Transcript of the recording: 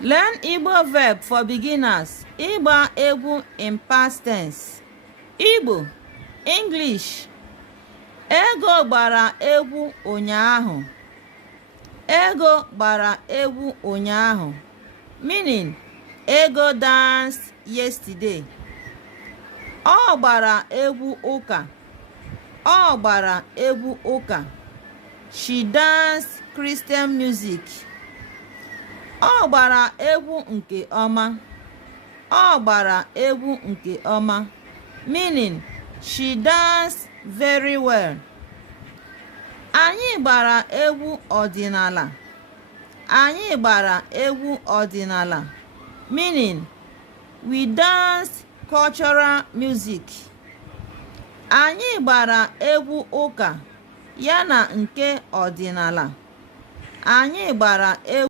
Learn Igbo verb for beginners. Ịgba egwu in past tense. Igbo, English. Ego gbara egwu ụnyaahụ. Ego gbara egwu ụnyaahụ. Meaning, Ego danced yesterday. Ọ gbara egwu ụka. Ọ gbara egwu ụka. She danced Christian music. Ọ gbara egwu nke ọma. Ọ gbara egwu nke ọma. Meaning, she danced very well. Anyị gbara egwu ọdịnala. Anyị gbara egwu ọdịnala. Meaning, we danced cultural music. Anyị gbara egwu ụka yana nke ọdịnala. Anyị gbara egwu